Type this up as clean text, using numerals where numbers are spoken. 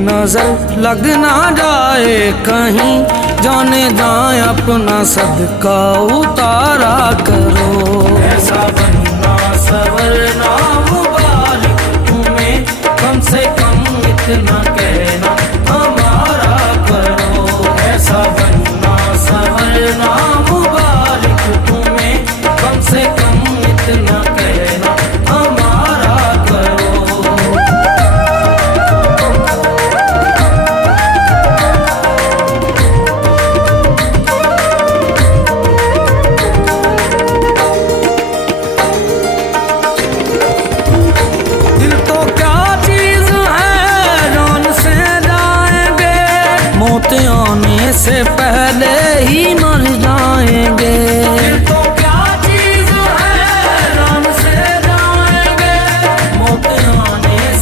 नजर लग ना जाए कहीं, जाने जाए अपना सदका उतारा करो। ऐसा बनना सवरना मुबारक तुम्हें, कम से कम इतना